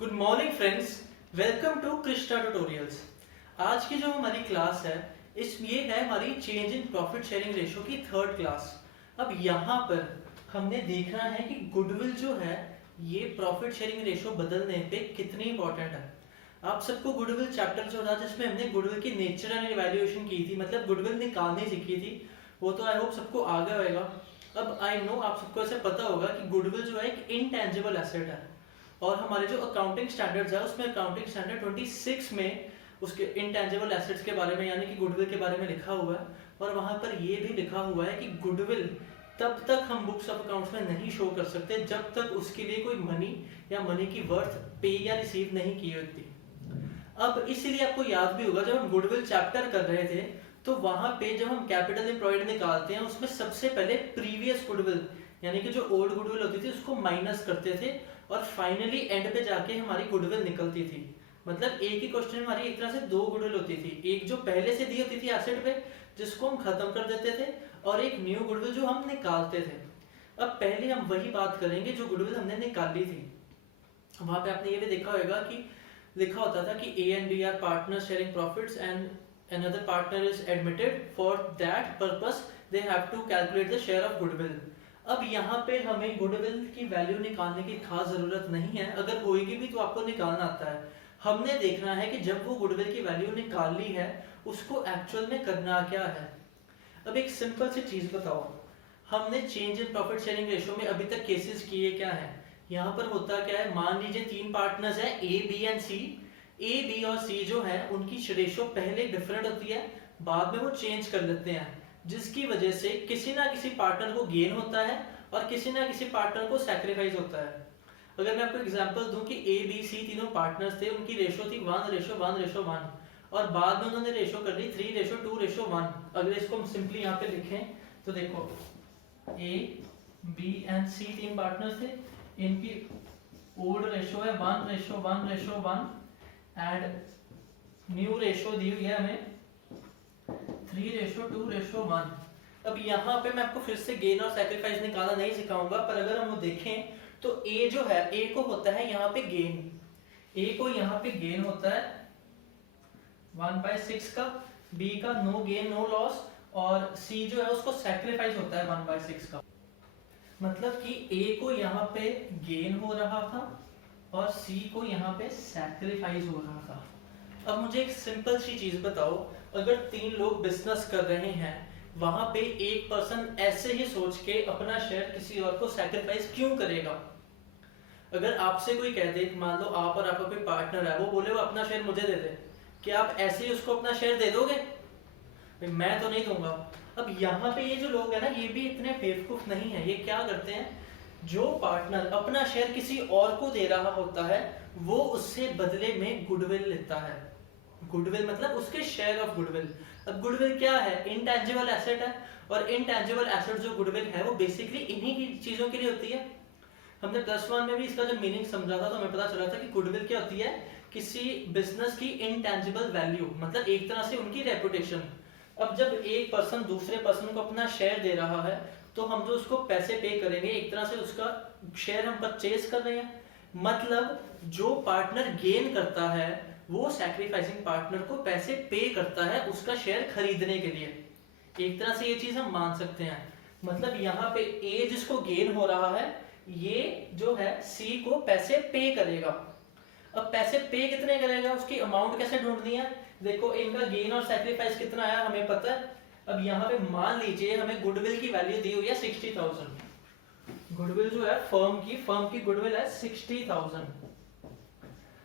Good morning friends, welcome to Krishna tutorials. आज की जो हमारी क्लास है ये है हमारी change in profit sharing ratio की थर्ड क्लास। अब यहाँ पर हमने देखना है कि गुडविल जो है ये प्रॉफिट शेयरिंग रेशो बदलने पे कितनी इंपॉर्टेंट है। आप सबको गुडविल चैप्टर जो था जिसमें हमने गुडविल की नेचर एंड इवैल्यूएशन की थी, मतलब गुडविल निकालनी सीखी थी, वो तो आई होप सबको आ गया होगा। अब आई नो आप सबको ऐसे पता होगा कि गुडविल जो है एक इनटेंजिबल एसेट है और हमारे जो अकाउंटिंग स्टैंडर्ड्स है उसमें अकाउंटिंग स्टैंडर्ड 26 में उसके इंटेंजिबल एसेट्स के बारे में यानी कि गुडविल के बारे में लिखा हुआ है। और वहां पर ये भी लिखा हुआ है कि गुडविल तब तक हम बुक्स ऑफ अकाउंट्स में नहीं शो कर सकते जब तक उसके लिए कोई मनी या मनी की वर्थ पे या रिसीव नहीं की होती। अब इसीलिए आपको याद भी होगा जब हम गुडविल चैप्टर कर रहे थे तो वहां पे जब हम कैपिटल एम्प्लॉयड निकालते हैं उसमें सबसे पहले प्रीवियस गुडविल यानी कि जो ओल्ड गुडविल होती थी उसको माइनस करते थे और फाइनली एंड पे जाके हमारी गुडविल निकलती थी। मतलब एक ही क्वेश्चन में हमारी एक तरह से दो गुडविल होती थी, एक जो पहले से दी होती थी एसेट पे जिसको हम खत्म कर देते थे और एक न्यू गुडविल जो हम निकालते थे। अब पहले हम वही बात करेंगे जो गुडविल हमने निकाली थी। वहां पे आपने ये भी देखा होगा कि लिखा होता था कि A and B are partner sharing profits and another partner is admitted for that purpose they have to calculate the share of goodwill। अब यहाँ पे हमें गुडविल की वैल्यू निकालने की खास जरूरत नहीं है, अगर होएगी भी तो आपको निकालना आता है। हमने देखना है कि जब वो गुडविल की वैल्यू निकाल ली है उसको एक्चुअल में करना क्या है। अब एक सिंपल सी चीज बताओ, हमने change in profit sharing ratio में अभी तक केसेस किए क्या है। यहाँ पर होता क्या है, मान लीजिए तीन पार्टनर्स हैं A B and C. A B और सी जो है उनकी रेशो पहले डिफरेंट होती है, बाद में वो चेंज कर लेते हैं जिसकी वजह से किसी ना किसी पार्टनर को गेन होता है और किसी ना किसी पार्टनर को सैक्रिफाइस होता है। अगर मैं आपको एग्जांपल दूं कि ए बी सी तीनों पार्टनर्स थे, उनकी रेशो थी 1:1:1 और बाद में उन्होंने रेशो कर ली 3:2:1। अगर इसको हम सिंपली यहाँ पे लिखें तो देखो ए बी एंड सी तीन पार्टनर्स थे, इनकी ओल्ड रेशो है 1:1:1 एंड न्यू रेशो दी हुई है हमें 3:2:1। अब यहाँ पे मैं आपको फिर से गेन और सैक्रिफाइस निकालना नहीं सिखाऊंगा, पर अगर हम देखें तो ए जो है ए को होता है यहाँ पे गेन, ए को यहाँ पे गेन होता है 1/6 का, बी का नो गेन नो लॉस और सी जो है उसको सैक्रिफाइस होता है 1/6 का। मतलब कि ए को यहाँ पे गेन हो रहा था और सी को यहाँ पे सैक्रिफाइस हो रहा था। अब मुझे एक सिंपल सी चीज बताओ, अगर तीन लोग बिजनेस कर रहे हैं वहां पे एक पर्सन ऐसे ही सोच के अपना शेयर किसी और को सैक्रिफाइस क्यों करेगा। अगर आपसे कोई कह दे, मान लो आप और आपका कोई पार्टनर है, वो बोले वो अपना शेयर मुझे दे दे, क्या आप ऐसे ही उसको अपना शेयर दे दोगे? मैं तो नहीं दूंगा। अब यहाँ पे ये जो लोग है ना ये भी इतने बेवकूफ नहीं है, ये क्या करते हैं, जो पार्टनर अपना शेयर किसी और को दे रहा होता है वो उससे बदले में गुडविल लेता है। गुडविल मतलब उसके शेयर ऑफ गुडविल। अब गुडविल क्या है, इनटैंजिबल एसेट है और इनटैंजिबल एसेट जो गुडविल है वो बेसिकली इन्हीं की चीजों के लिए होती है। हमने +1 में भी इसका जब मीनिंग समझा था तो हमें पता चला था कि गुडविल क्या होती है, किसी बिजनेस की इनटैंजिबल वैल्यू, मतलब एक तरह से उनकी रेपुटेशन। अब जब एक पर्सन दूसरे पर्सन को अपना शेयर दे रहा है तो हम जो उसको पैसे पे करेंगे एक तरह से उसका शेयर हम परचेज कर रहे हैं। मतलब जो पार्टनर गेन करता है वो सैक्रिफाइसिंग पार्टनर को पैसे पे करता है उसका शेयर खरीदने के लिए। एक तरह से ये चीज हम मान सकते हैं। मतलब यहाँ पे ए जिसको गेन हो रहा है ये जो है सी को पैसे पे करेगा। अब पैसे पे कितने करेगा, उसकी अमाउंट कैसे ढूंढनी है, देखो इनका गेन और सैक्रिफाइस कितना आया हमें पता है। अब यहाँ पे मान लीजिए हमें गुडविल की वैल्यू दी हुई है 60,000। गुडविल जो है फर्म की गुडविल है 60,000।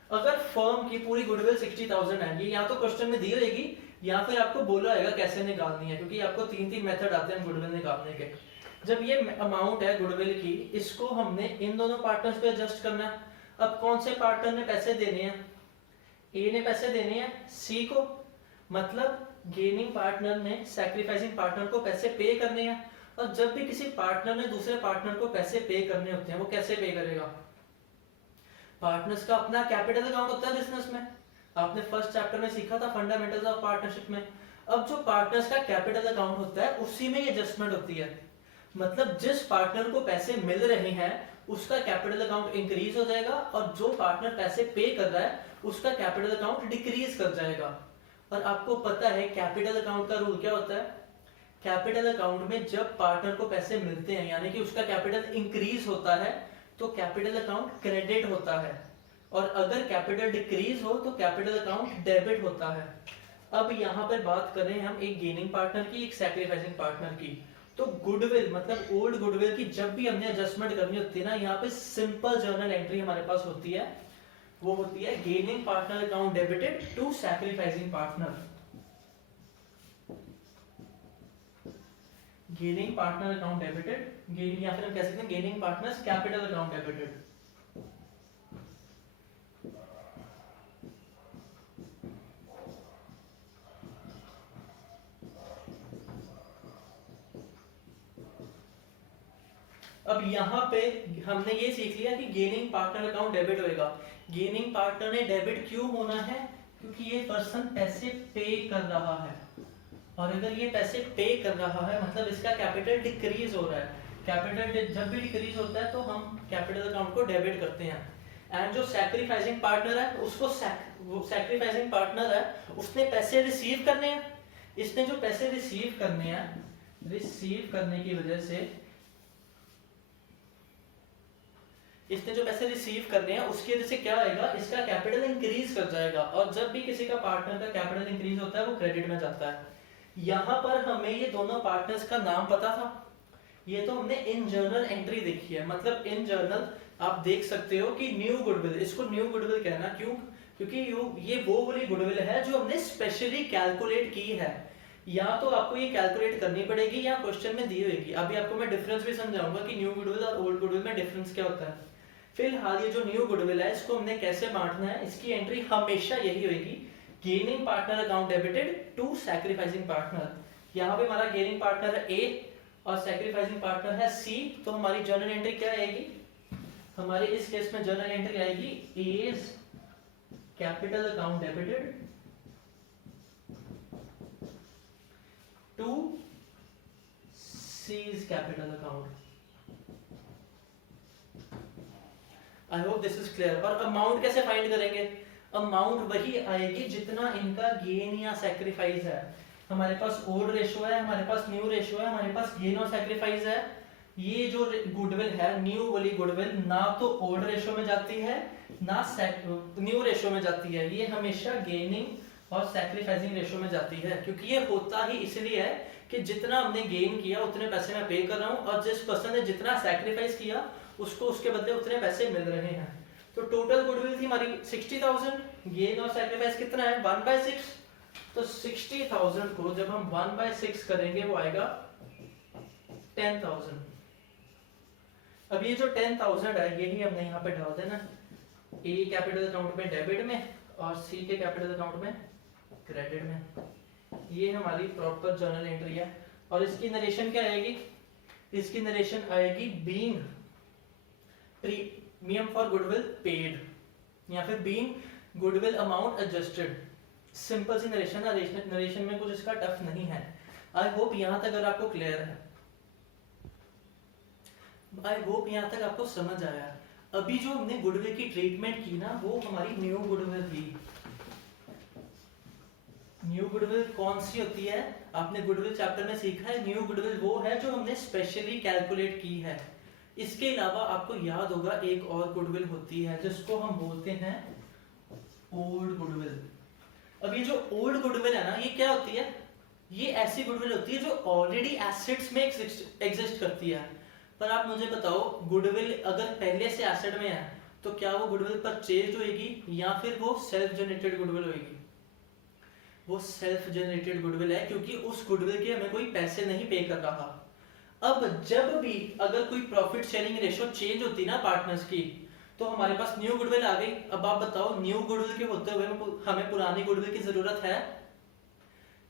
अगर फर्म की पूरी गुडविल 60,000 है, ये या तो क्वेश्चन में दी रहेगी या फिर आपको बोला रहेगा कैसे निकालनी है, क्योंकि आपको तीन मेथड आते हैं गुडविल निकालने के। जब ये अमाउंट है गुडविल की, इसको हमने इन दोनों पार्टनर्स पे एडजस्ट करना है। अब कौन से पार्टनर ने पैसे देने हैं, ए ने पैसे देने हैं सी को, मतलब गेनिंग पार्टनर ने सैक्रिफाइसिंग पार्टनर को पैसे पे करने हैं। और जब भी किसी पार्टनर ने दूसरे पार्टनर को पैसे पे करने होते हैं वो कैसे पे करेगा, पार्टनर्स का अपना कैपिटल अकाउंट होता है बिजनेस में, आपने फर्स्ट चैप्टर में सीखा था फंडामेंटल्स ऑफ पार्टनरशिप में। अब जो पार्टनर्स का कैपिटल अकाउंट होता है उसी में ये एडजस्टमेंट होती है। मतलब जिस पार्टनर को पैसे मिल रहे हैं उसका कैपिटल अकाउंट इंक्रीज हो जाएगा और जो पार्टनर पैसे पे कर रहा है उसका कैपिटल अकाउंट डिक्रीज कर जाएगा। और आपको पता है कैपिटल अकाउंट का रूल क्या होता है, कैपिटल अकाउंट में जब पार्टनर को पैसे मिलते हैं यानी कि उसका कैपिटल इंक्रीज होता है तो कैपिटल अकाउंट क्रेडिट होता है, और अगर कैपिटल डिक्रीज हो तो कैपिटल अकाउंट डेबिट होता है। अब यहाँ पर बात करें हम एक गेनिंग पार्टनर की, एक सैक्रिफाइसिंग पार्टनर की। तो गुडविल मतलब ओल्ड गुडविल की जब भी हमने एडजस्टमेंट करनी होती है ना, यहाँ पे सिंपल जर्नल एंट्री हमारे पास होती है, वो होती है gaining partner account debited to sacrificing partner. Gaining partner account debited, gaining या फिर हम कह सकते हैं gaining partners capital account debited. अब यहाँ पे हमने ये सीख लिया कि गेनिंग पार्टनर अकाउंट डेबिट होएगा। गेनिंग पार्टनर ने डेबिट क्यों होना है, क्योंकि ये पर्सन पैसे पे कर रहा है, और अगर ये पैसे पे कर रहा है मतलब इसका कैपिटल डिक्रीज हो रहा है। कैपिटल जब भी डिक्रीज होता है तो हम कैपिटल अकाउंट को डेबिट करते हैं। एंड जो सैक्रिफाइसिंग पार्टनर है उसको सैक्रिफाइसिंग पार्टनर है उसने पैसे रिसीव करने हैं। इसने जो पैसे रिसीव करने हैं, रिसीव करने की वजह से इसने जो पैसे रिसीव करने हैं उसकी वजह से क्या आएगा, इसका कैपिटल इंक्रीज कर जाएगा। और जब भी किसी का पार्टनर का कैपिटल इंक्रीज होता है वो क्रेडिट में जाता है। यहाँ पर हमें ये दोनों पार्टनर्स का नाम पता था, ये तो हमने इन जर्नल एंट्री देखी है। मतलब इन जर्नल आप देख सकते हो कि न्यू गुडविल, इसको न्यू गुडविल कहना क्यों, क्योंकि ये वो वाली गुडविल है जो हमने स्पेशली कैलकुलेट की है। या तो आपको ये कैलकुलेट करनी पड़ेगी या क्वेश्चन में दी होगी। अभी आपको मैं डिफरेंस भी समझाऊंगा कि न्यू गुडविल और ओल्ड गुडविल में डिफरेंस क्या होता है। फिलहाल ये जो न्यू गुडविल है इसको हमने कैसे बांटना है, इसकी एंट्री हमेशा यही होगी, gaining partner account debited to sacrificing partner. यहाँ पे हमारा गेनिंग पार्टनर है ए और सैक्रिफाइसिंग पार्टनर है सी, तो हमारी जर्नल एंट्री क्या आएगी, हमारी इस केस में जर्नल एंट्री आएगी as capital account debited to C's capital account. I hope this is clear. और अमाउंट कैसे फाइंड करेंगे, अमाउंट वही आएगी जितना इनका गेन या सैक्रिफाइस है। हमारे पास ओल्ड रेशियो है, हमारे पास न्यू रेशियो है, हमारे पास गेन और सैक्रिफाइस है। ये जो गुडविल है न्यू वाली गुडविल ना तो ओल्ड रेशियो में जाती है ना न्यू रेशियो में जाती है, ये हमेशा गेनिंग और सैक्रिफाइसिंग रेशियो में जाती है। क्योंकि ये होता ही इसलिए है कि जितना हमने गेन किया उतने पैसे मैं पे कर रहा हूँ, और जिस पर्सन ने जितना सैक्रिफाइस किया उसको उसके बदले उतने पैसे मिल रहे हैं। तो टोटल गुडविल थी हमारी 60,000, गेन और सैक्रिफाइस कितना है 1/6। तो 60,000 को जब हम 1/6 करेंगे वो आएगा 10,000। अब ये जो 10,000 है यही हमने यहाँ पे डाल देना, ए कैपिटल अकाउंट में डेबिट में और सी के कैपिटल अकाउंट में क्रेडिट में। ये हमारी प्रॉपर जर्नल एंट्री है। और इसकी नरेशन क्या आएगी, इसकी नरेशन आएगी being premium for goodwill paid या फिर being goodwill amount adjusted. Simple सी नरेशन है, नरेशन में कुछ इसका टफ नहीं है। आई होप यहां तक अगर आपको क्लियर है, आई होप यहां तक आपको समझ आया। अभी जो हमने गुडविल की ट्रीटमेंट की ना वो हमारी न्यू गुडविल थी। न्यू गुडविल कौन सी होती है, आपने गुडविल चैप्टर में सीखा है, न्यू गुडविल वो है जो हमने स्पेशली कैलकुलेट की है। इसके अलावा आपको याद होगा एक और गुडविल होती है जिसको हम बोलते हैं ओल्ड गुडविल। अब ये जो ओल्ड गुडविल है ना ये क्या होती है, ये ऐसी गुडविल होती है जो ऑलरेडी एसेट्स में एग्जिस्ट करती है। पर आप मुझे बताओ गुडविल अगर पहले से एसेट में है तो क्या वो गुडविल परचेज होगी या फिर वो सेल्फ जनरेटेड गुडविल होगी। वो सेल्फ जनरेटेड गुडविल है क्योंकि उस गुडविल के हमें कोई पैसे नहीं पे कर रहा। अब जब भी अगर कोई प्रॉफिट शेयरिंग रेशियो चेंज होती ना पार्टनर्स की तो हमारे पास न्यू गुडविल आ गई। अब आप बताओ न्यू गुडविल के होते हुए हमें पुरानी गुडविल की जरूरत है,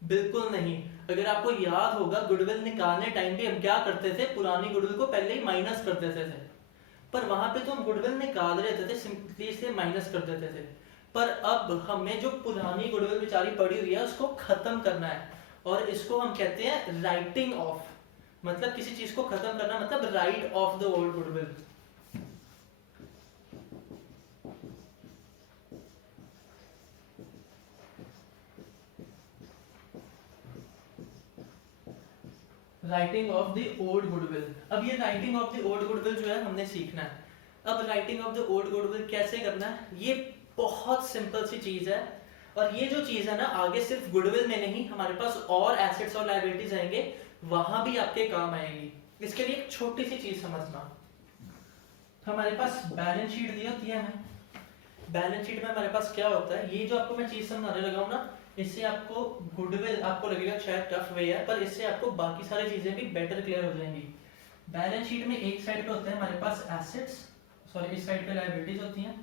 बिल्कुल नहीं। अगर आपको याद होगा गुडविल निकालने टाइम पे हम क्या करते थे, पुरानी गुडविल को पहले ही माइनस कर देते थे। पर वहां पे तो हम गुडविल निकाल रहे थे सिंपली इसलिए माइनस कर देते थे। पर अब हमें जो पुरानी गुडविल बेचारी पड़ी हुई है उसको खत्म करना है और इसको हम कहते हैं राइटिंग ऑफ। मतलब किसी चीज को खत्म करना मतलब right of the old goodwill. Writing of the old goodwill. अब ये writing of the old goodwill जो है हमने सीखना है। अब writing of the old goodwill कैसे करना है, ये बहुत सिंपल सी चीज है। और ये जो चीज है ना, आगे सिर्फ गुडविल में नहीं, हमारे पास और एसेट्स और लायबिलिटीज आएंगे, वहां भी आपके काम आएंगी। इसके लिए एक छोटी सी चीज समझना, हमारे पास बैलेंस शीट दी होती है हमें। बैलेंस शीट में हमारे पास क्या होता है, ये जो आपको मैं चीज समझाने लगा हूं ना, इससे आपको गुडविल आपको लगेगा शायद टफ वे है, पर इससे आपको बाकी सारी चीजें भी बेटर क्लियर हो जाएंगी। बैलेंस शीट में एक साइड पे होते हैं हमारे पास एसेट्स, सॉरी इस साइड पे लायबिलिटीज होती हैं,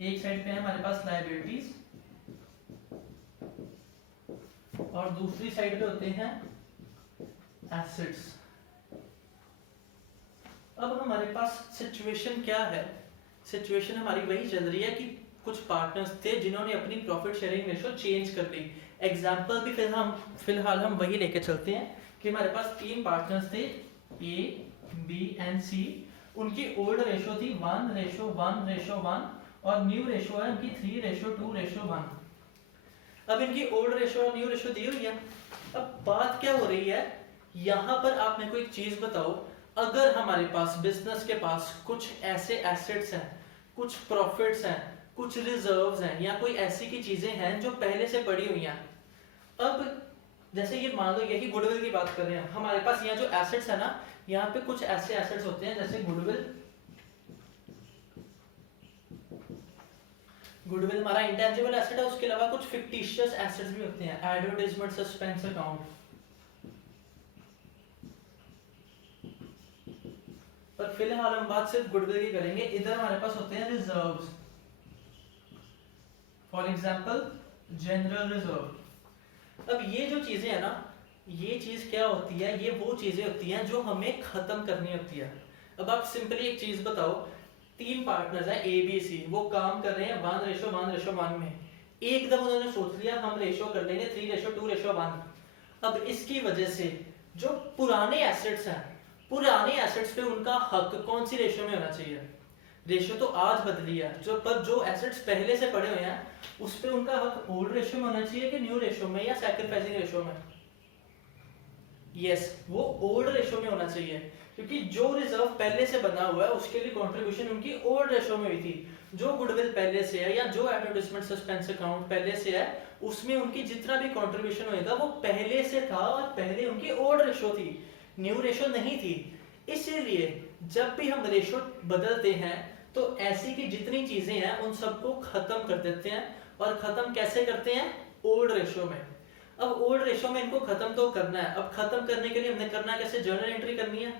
एक साइड पे है हमारे पास लायबिलिटीज, और दूसरी साइड पे होते हैं एसेट्स। अब हमारे पास सिचुएशन क्या है, सिचुएशन हमारी वही चल रही है कि कुछ पार्टनर्स थे जिन्होंने अपनी प्रॉफिट शेयरिंग रेशो चेंज कर दी। एग्जांपल भी फिलहाल हम वही लेके चलते हैं कि हमारे पास 3 पार्टनर्स थे, ए, बी एंड सी। उनकी ओल्ड रेशो थी 1:1:1 और न्यू रेशो है उनकी 3:2:1। अब इनकी ओल्ड रेशो और न्यू रेशो दी हुई है। अब बात क्या हो रही है, यहाँ पर आप मेरे को एक चीज बताओ, अगर हमारे पास बिजनेस के पास कुछ ऐसे एसेट्स हैं, कुछ प्रॉफिट्स हैं, कुछ रिजर्व्स हैं, या कोई ऐसी की चीजें हैं जो पहले से पड़ी हुई हैं। अब जैसे ये मान लो यही गुडविल की बात कर रहे हैं, हमारे पास यहाँ जो एसेट्स है ना, यहाँ पे कुछ ऐसे एसेट्स होते हैं जैसे गुडविल हमारा इंटेंजिबल एसेट है, उसके अलावा कुछ फिक्टिशियस एसेट्स भी होते हैं, एडवर्टाइजमेंट, सस्पेंस अकाउंट। पर फिलहाल हम बात सिर्फ गुडविल की करेंगे। इधर हमारे पास होते हैं reserves, for example general reserve. अब ये जो चीजें है ना, ये चीज क्या होती है, ये वो चीजें होती हैं जो हमें खत्म करनी होती है। अब आप सिंपली एक चीज बताओ, 3 पार्टनर्स हैं ए बी सी, वो काम कर रहे हैं 1:1:1 में। एकदम उन्होंने सोच लिया हम रेशो कर लेंगे 3:2:1। अब इसकी वजह से जो पुराने एसेट्स हैं, पुराने एसेट्स पे उनका हक कौन सी रेशो में होना चाहिए, रेशो तो आज बदली है, जो एसेट्स पहले से पड़े हुए हैं उस पे उनका हक ओल्ड रेशो में होना चाहिए कि न्यू रेशो में या सैक्रिफाइसिंग रेशो में? यस, वो ओल्ड रेशो में होना चाहिए, क्योंकि जो रिजर्व पहले से बना हुआ है उसके लिए कंट्रीब्यूशन उनकी ओल्ड रेशो में हुई थी। जो गुडविल पहले से है या जो एडवर्टाइजमेंट सस्पेंस अकाउंट पहले से है, उसमें उनकी जितना भी कंट्रीब्यूशन होएगा वो पहले से था और पहले उनकी ओल्ड रेशो थी, न्यू रेशो नहीं थी। इसीलिए जब भी हम रेशो बदलते हैं तो ऐसी की जितनी चीजें हैं उन सबको खत्म कर देते हैं। और खत्म कैसे करते हैं, ओल्ड रेशो में। अब ओल्ड रेशो में इनको खत्म तो करना है। अब खत्म करने के लिए हमने करना कैसे, जर्नल एंट्री करनी है।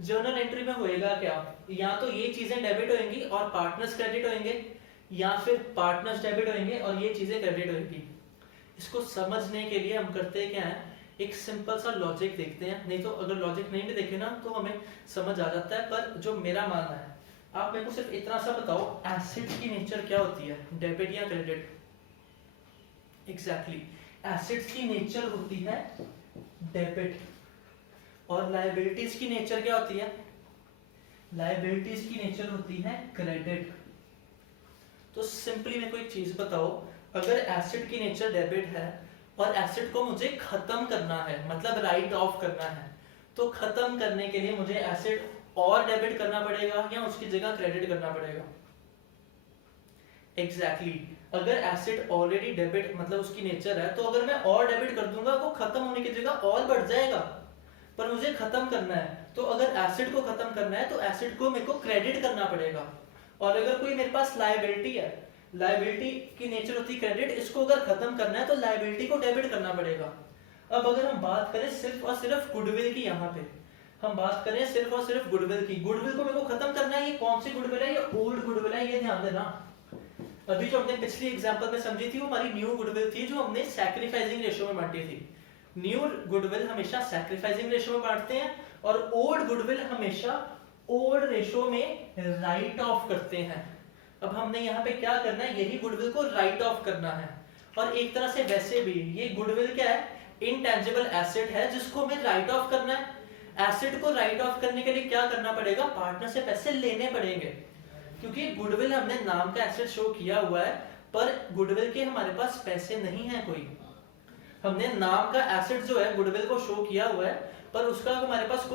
जर्नल एंट्री में होएगा क्या, या तो ये चीजें डेबिट होंगी और पार्टनर्स क्रेडिट होंगे, या फिर पार्टनर्स डेबिट होंगे और ये चीजें क्रेडिट होंगी। इसको समझने के लिए हम करते क्या है, एक सिंपल सा लॉजिक देखते हैं। नहीं तो अगर लॉजिक नहीं भी देखे ना तो हमें समझ आ जाता है। पर जो मेरा मानना है, आप मेरे को सिर्फ इतना सा बताओ, एसेट की नेचर क्या होती है, डेबिट या क्रेडिट? एग्जैक्टली, एसेट्स की नेचर होती है डेबिट। और लायबिलिटीज की नेचर क्या होती है, लायबिलिटीज की नेचर होती है क्रेडिट। तो सिंपली मेरे को एक चीज बताओ, अगर एसेट की नेचर डेबिट है और एसेट को मुझे खत्म करना है, मतलब राइट ऑफ करना है, तो खत्म करने के लिए मुझे एसेट और डेबिट करना पड़ेगा या उसकी जगह क्रेडिट करना पड़ेगा? एग्जैक्टली, अगर एसेट ऑलरेडी डेबिट मतलब उसकी नेचर है, तो अगर मैं और डेबिट कर दूंगा वो खत्म होने की जगह और बढ़ जाएगा। पर मुझे खत्म करना है, तो अगर एसेट को खत्म करना है तो एसेट को मेरे को क्रेडिट करना पड़ेगा। और अगर कोई मेरे पास लायबिलिटी है, लायबिलिटी की नेचर होती है क्रेडिट, इसको अगर खत्म करना है तो लायबिलिटी को डेबिट करना पड़ेगा। अब अगर हम बात करें सिर्फ और सिर्फ गुडविल की, यहाँ पे हम बात करें सिर्फ और सिर्फ गुडविल की, गुडविल को मेरे को खत्म करना है। ये कौन सी गुडविल है, ये ओल्ड गुडविल है, ये ध्यान देना। अभी जो हमने पिछली एग्जांपल में समझी थी वो हमारी न्यू गुडविल थी, जो हमने सैक्रिफाइसिंग रेशियो में बांटी थी। न्यू गुडविल हमेशा सैक्रिफाइसिंग रेशियो में बांटते हैं और ओल्ड गुडविल हमेशा ओल्ड रेशियो में राइट ऑफ करते हैं। अब हमने यहाँ पे क्या करना है, यही गुडविल को राइट ऑफ करना है। और एक तरह से वैसे भी ये गुडविल क्या है, इनटेंजिबल एसेट है जिसको हमें राइट ऑफ करना है। एसेट को राइट ऑफ करने के लिए क्या करना पड़ेगा, पार्टनर से पैसे लेने पड़ेंगे, क्योंकि गुडविल हमने नाम का एसेट शो किया हुआ है पर गुडविल के हमारे पास पैसे नहीं है कोई। हमने नाम का एसेट जो है गुडविल को शो किया हुआ है, पर उसका हमारे पास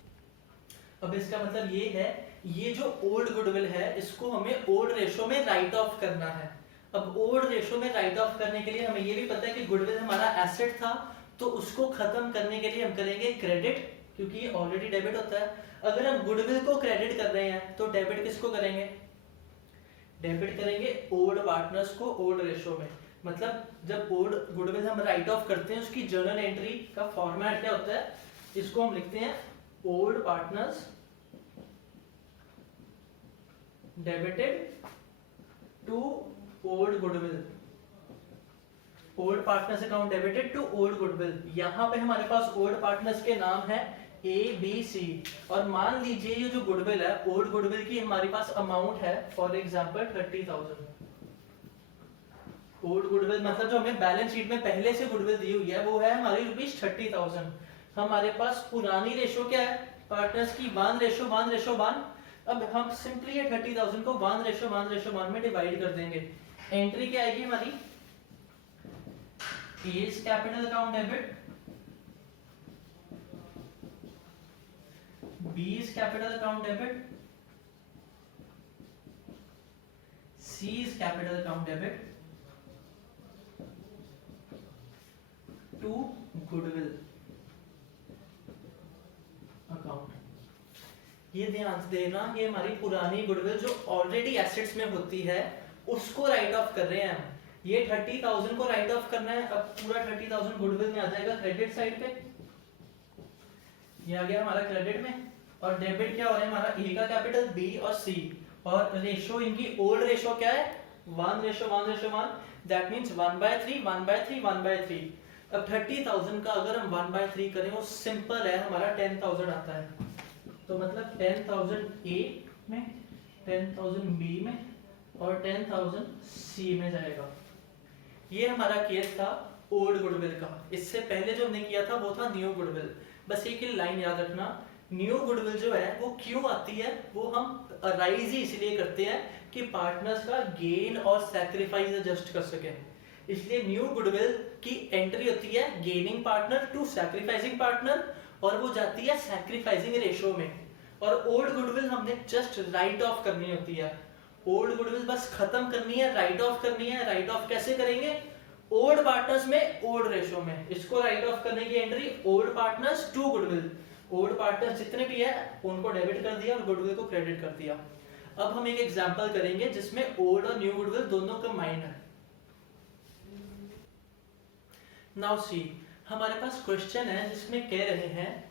अब इसका मतलब ये है, ये जो ओल्ड गुडविल है इसको हमें ओल्ड रेशो में राइट ऑफ करना है। अब ओल्ड रेशो में राइट ऑफ करने के लिए हमें ये भी पता है कि गुडविल हमारा एसेट था, तो उसको खत्म करने के लिए हम करेंगे क्रेडिट, क्योंकि ये ऑलरेडी डेबिट होता है। अगर हम गुडविल को क्रेडिट कर रहे हैं तो डेबिट किसको करेंगे? डेबिट करेंगे ओल्ड पार्टनर्स को ओल्ड रेशो में। मतलब जब ओल्ड गुडविल हम राइट ऑफ करते हैं उसकी जर्नल एंट्री का फॉर्मेट क्या होता है, इसको हम लिखते हैं old partners debited to old goodwill, old partners account debited to old goodwill. यहाँ पे हमारे पास ओल्ड पार्टनर्स के नाम है ए बी सी, और मान लीजिए ये जो गुडविल है ओल्ड गुडविल की हमारे पास अमाउंट है फॉर एग्जांपल 30,000। ओल्ड गुडविल मतलब जो हमें बैलेंस शीट में पहले से गुडविल दी हुई है वो है हमारी रुपीज 30,000। हमारे पास पुरानी रेशो क्या है पार्टनर्स की? 1:1:1। अब हम सिंपली ये 30,000 को 1:1:1 में डिवाइड कर देंगे। एंट्री क्या आएगी हमारी? A is capital account debit, B is capital account debit, C is capital account debit to goodwill account। ये ध्यान से देना, ये हमारी पुरानी गुडविल जो ऑलरेडी एसेट्स में होती है उसको राइट ऑफ कर रहे हैं हम। ये 30,000 को राइट ऑफ करना है। अब पूरा 30,000 गुडविल में आ जाएगा क्रेडिट साइड पे, ये आ गया हमारा क्रेडिट में। और डेबिट क्या हो रहा है हमारा? ए का कैपिटल, बी और सी, और रेशो इनकी ओल्ड रेशो क्या है? 1:1:1। That means 1/3 1/3 1/3। अब 30,000 का अगर हम 1/3 करें वो सिंपल है, हमारा 10,000 आता है। तो मतलब 10,000 ए में, 10,000 बी में और 10,000 सी में जाएगा। ये हमारा केस था ओल्ड गुडविल का। इससे पहले जो हमने किया था वो था न्यू गुडविल। बस एक ही लाइन याद रखना, न्यू गुडविल जो है वो क्यों आती है, वो हम राइज ही इसलिए करते हैं कि पार्टनर्स का गेन और सैक्रिफाइस एडजस्ट कर सके। इसलिए न्यू गुडविल की एंट्री होती है gaining partner to sacrificing partner, और वो जाती है सैक्रिफाइसिंग रेशो में। और ओल्ड गुडविल हमने जस्ट राइट ऑफ करनी होती है। ओल्ड गुडविल बस खत्म करनी है, राइट ऑफ करनी है। राइट ऑफ कैसे करेंगे? ओल्ड पार्टनर्स में ओल्ड रेशो में। इसको राइट ऑफ करने की entry old partners to goodwill, old partners जितने भी है उनको डेबिट कर दिया और गुडविल को क्रेडिट कर दिया। अब हम एक एग्जांपल करेंगे जिसमें ओल्ड और न्यू गुडविल दोनों कंबाइंड है। नाउ सी, हमारे पास क्वेश्चन है जिसमें कह रहे हैं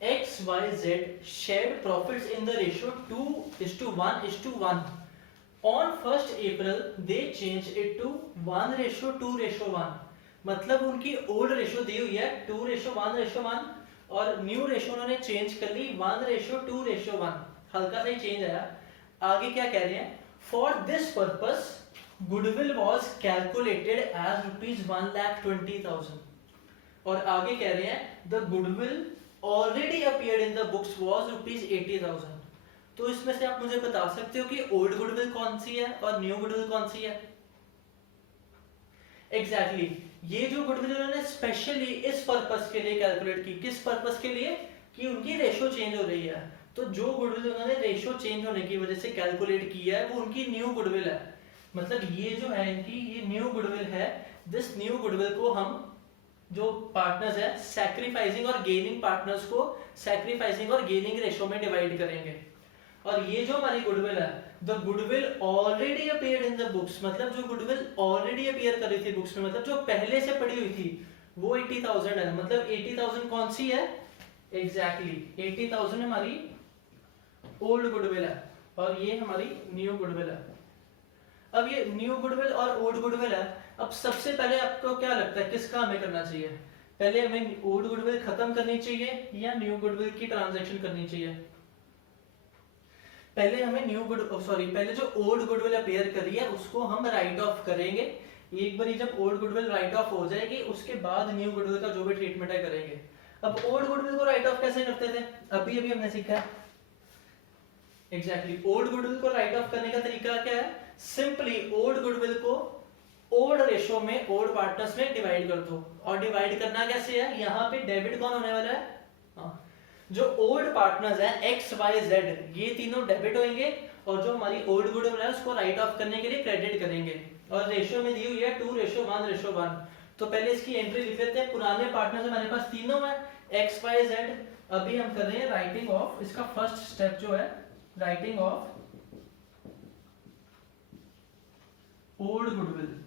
XYZ shared profits in the ratio 2:1:1. On 1st April they changed it to 1:2:1। मतलब उनकी ओल्ड रेशो दी हुई है 2:1:1 और न्यू रेशो उन्होंने चेंज कर ली 1:2:1। हल्का सा ही चेंज आया। आगे क्या कह रहे हैं? For this purpose goodwill was calculated as rupees 1,20,000। और आगे कह रहे हैं the goodwill already appeared in the books was rupees 80,000। तो इसमें से आप मुझे बता सकते हो कि ओल्ड गुडविल कौन सी है और न्यू गुडविल कौन सी है? एग्जैक्टली ये जो गुडविल उन्होंने स्पेशली इस पर्पस के लिए कैलकुलेट की। किस पर्पस के लिए? कि उनकी रेशो चेंज हो रही है। तो जो गुडविल उन्होंने रेशो चेंज होने की वजह से कैलकुलेट की है वो उनकी न्यू गुडविल है। मतलब ये जो है इनकी ये न्यू गुडविल है। दिस न्यू गुडविल को हम जो पार्टनर्स है सैक्रिफाइसिंग और गेनिंग पार्टनर्स को सैक्रिफाइसिंग और गेनिंग रेशो में डिवाइड करेंगे। और ये जो हमारी गुडविल है the goodwill already appeared in the books, मतलब जो गुडविल ऑलरेडी अपीयर कर रही थी बुक्स में, मतलब जो पहले से पड़ी हुई थी वो 80,000 है। मतलब 80,000 कौन सी है? एग्जैक्टली 80,000 हमारी ओल्ड गुडविल है और ये हमारी न्यू गुडविल है। अब ये न्यू गुडविल और ओल्ड गुडविल है। अब सबसे पहले आपको क्या लगता है किसका हमें करना चाहिए? पहले हमें ओल्ड गुडविल खत्म करनी चाहिए या न्यू गुडविल की ट्रांजैक्शन करनी चाहिए? पहले हमें पहले जो ओल्ड गुडविल अपीयर करी है उसको हम राइट ऑफ करेंगे। एक बार जब ओल्ड गुडविल राइट ऑफ हो जाएगी उसके बाद न्यू गुडविल का जो भी ट्रीटमेंट है करेंगे। अब ओल्ड गुडविल को राइट ऑफ कैसे करते थे? अभी हमने सीखा है। एग्जैक्टली ओल्ड गुडविल को राइट ऑफ करने का तरीका क्या है? सिंपली ओल्ड गुडविल को ओड रेशो में, ओड पार्टनर्स में डिवाइड कर दो। और डिवाइड करना कैसे है, यहाँ पे डेबिट कौन होने वाला है, हाँ, जो ओड पार्टनर्स है एक्स वाई जेड, ये तीनों डेबिट होंगे, और जो हमारी ओड गुडविल है उसको राइट ऑफ करने के लिए क्रेडिट करेंगे। और रेशियो में दी हुई है 2:1:1। तो पहले इसकी एंट्री लिख लेते हैं। पुराने पार्टनर्स हमारे पास तीनों है, एक्स वाई जेड। अभी हम कर रहे हैं राइटिंग ऑफ, इसका फर्स्ट स्टेप जो है राइटिंग ऑफ ओल्ड गुडविल।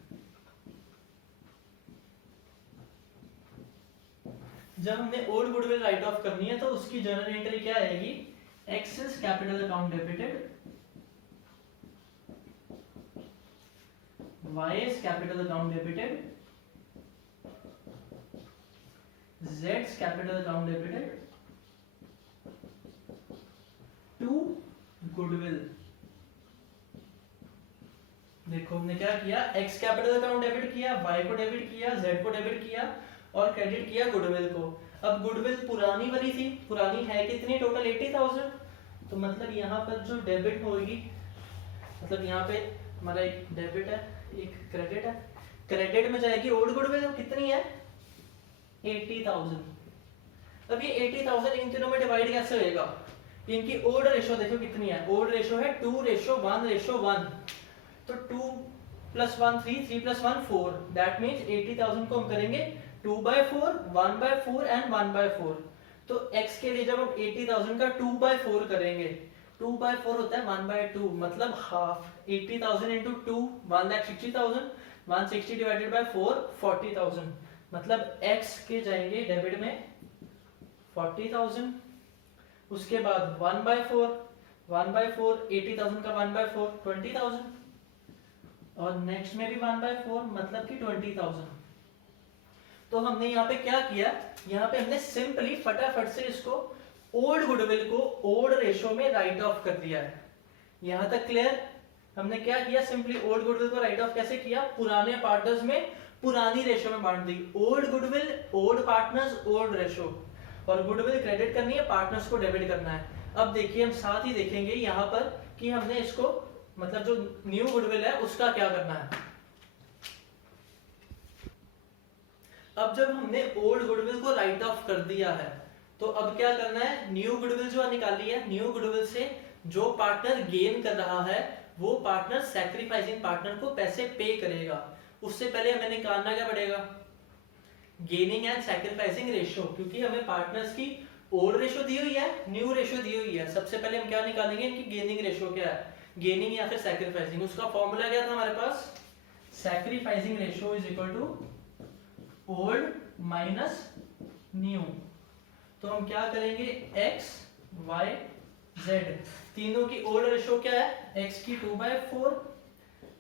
जब हमने ओल्ड गुडविल राइट ऑफ करनी है तो उसकी जर्नल एंट्री क्या आएगी, X is capital account debited, Y is capital account debited, Z capital account debited to goodwill. देखो हमने क्या किया, एक्स कैपिटल अकाउंट डेबिट किया, वाई को डेबिट किया, जेड को डेबिट किया और क्रेडिट किया गुडविल को। अब गुडविल पुरानी वाली थी, पुरानी है कितनी टोटल 80,000। तो मतलब यहाँ पर जो डेबिट होगी, मतलब यहाँ पे हमारा एक डेबिट है एक क्रेडिट है, क्रेडिट में जाएगी ओल्ड गुडविल कितनी है 80,000। अब ये 80,000 इन तीनों में डिवाइड कैसे होएगा, इनकी ओल्ड रेशो देखो कितनी है, ओल्ड रेशो है 2:1:1। तो 2 + 1 3, 3 + 1 4, दैट मीन्स 80,000 को हम करेंगे 2/4, 1/4 एंड 1/4। तो x के लिए जब हम 80,000 का 2/4 करेंगे, 2/4 होता है 1/2, मतलब हाफ। 80,000 into 2 1,60,000, 160 divided by 4 40,000। मतलब x के जाएंगे डेबिट में 40,000, उसके बाद 1/4, 1/4 80,000 का 1/4 20,000, और नेक्स्ट में भी 1/4 मतलब कि 20,000। तो हमने यहाँ पे क्या किया, यहाँ पे हमने सिंपली फटाफट से इसको ओल्ड गुडविल को ओल्ड रेशो में राइट ऑफ कर दिया है। यहाँ तक क्लियर। हमने क्या किया, सिंपली ओल्ड गुडविल को राइट ऑफ कैसे किया, पुराने पार्टनर्स में पुरानी रेशो में बांट दी। Old goodwill old partners old ratio, और गुडविल क्रेडिट करनी है, पार्टनर्स को डेबिट करना है। अब देखिए हम साथ ही देखेंगे यहाँ पर कि हमने इसको मतलब जो न्यू गुडविल है उसका क्या करना है। अब जब हमने ओल्ड गुडविल को राइट ऑफ कर दिया है तो अब क्या करना है, न्यू गुडविल जो निकाली है, न्यू गुडविल से जो पार्टनर गेन कर रहा है वो पार्टनर सैक्रिफाइसिंग पार्टनर को पैसे पे करेगा। उससे पहले हमें निकालना क्या पड़ेगा, गेनिंग एंड सैक्रिफाइसिंग रेशियो, क्योंकि हमें पार्टनर्स की ओल्ड रेशियो दी हुई है, न्यू रेशियो दी हुई है। सबसे पहले हम क्या निकालेंगे, इनकी गेनिंग रेशियो क्या है, गेनिंग या फिर सैक्रिफाइसिंग। उसका फॉर्मूला क्या था हमारे पास, sacrificing ratio is equal to old minus new. तो हम क्या करेंगे, x y z तीनों की ओल्ड रेशियो क्या है, x की 2/4,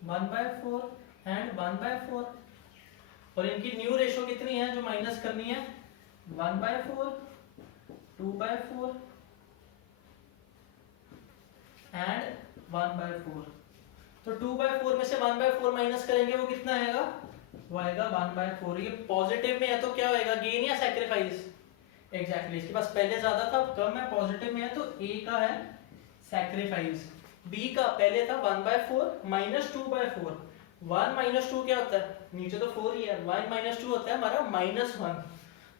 1/4 एंड 1/4, और इनकी न्यू रेशियो कितनी है जो माइनस करनी है, 1/4, 2/4 एंड 1/4। तो 2/4 में से 1/4 माइनस करेंगे वो कितना आएगा, वो आएगा 1/4। ये पॉजिटिव में है तो क्या होएगा, गेन या सैक्रिफाइस, एग्जैक्टली इसके पास पहले ज्यादा था कम है, पॉजिटिव में है तो ए का है सैक्रिफाइस, बी का पहले था 1/4 माइनस 2/4। 1 माइनस 2 क्या होता है, नीचे तो 4 ही है, 1 माइनस 2 होता है हमारा -1,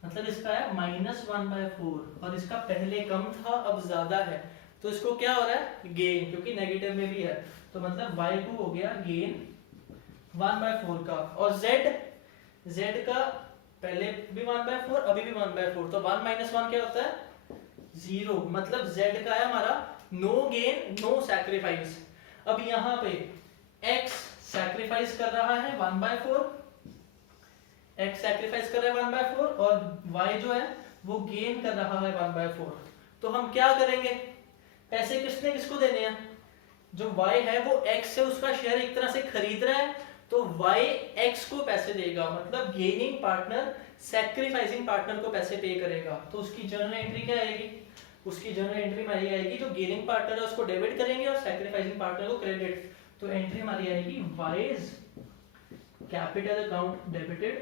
मतलब इसका है -1/4, और इसका पहले कम था अब ज्यादा है, तो इसको क्या हो रहा है, गेन, क्योंकि नेगेटिव में भी है, तो मतलब y को हो गया गेन 1/4 का। और z का पहले भी 1/4 अभी भी 1/4, तो 1 - 1 क्या होता है 0, मतलब z का है हमारा नो गेन नो सैक्रिफाइस। अब यहाँ पे x सैक्रिफाइस कर रहा है 1/4, x सैक्रिफाइस कर रहा है 1/4, और y जो है वो गेन कर रहा है 1/4। तो हम क्या करेंगे, पैसे किसने किसको देने हैं, जो y है वो x से उसका शेयर एक तरह से खरीद रहा है, तो y x को पैसे देगा, मतलब गेनिंग पार्टनर सैक्रिफाइसिंग पार्टनर को पैसे पे करेगा। तो उसकी जर्नल एंट्री क्या आएगी, उसकी जर्नल एंट्री हमारी आएगी, जो गेनिंग पार्टनर है उसको डेबिट करेंगे और सैक्रिफाइसिंग पार्टनर को क्रेडिट। तो एंट्री हमारी आएगी y is capital account debited,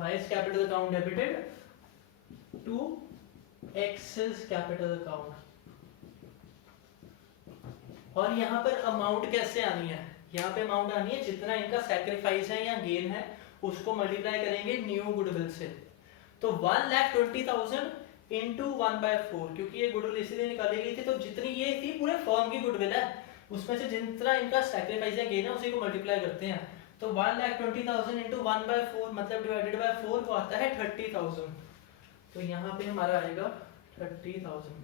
y is capital account debited to x is capital account और यहाँ पर अमाउंट कैसे आनी है, यहाँ पे अमाउंट आनी है जितना इनका सैक्रिफाइस है या गेन है उसको मल्टीप्लाई करेंगे न्यू गुडविल से। तो 1,20,000 इंटू 1/4, क्योंकि ये गुडविल इसीलिए निकाली गई थी, तो जितनी ये थी पूरे फर्म की गुडविल है उसमें से जितना इनका सैक्रिफाइस या गेन है उसी को मल्टीप्लाई करते हैं। तो 1,20,000 इंटू 1/4 मतलब डिवाइडेड बाय 4 को आता है 30,000। तो यहाँ पे हमारा आएगा 30,000।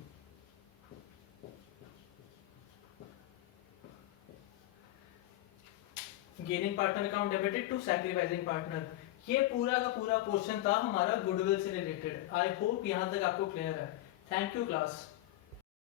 Gaining partner account debited to sacrificing partner. ये पूरा का पूरा पोर्शन था हमारा गुडविल से रिलेटेड। आई होप यहाँ तक आपको क्लियर है। Thank you class.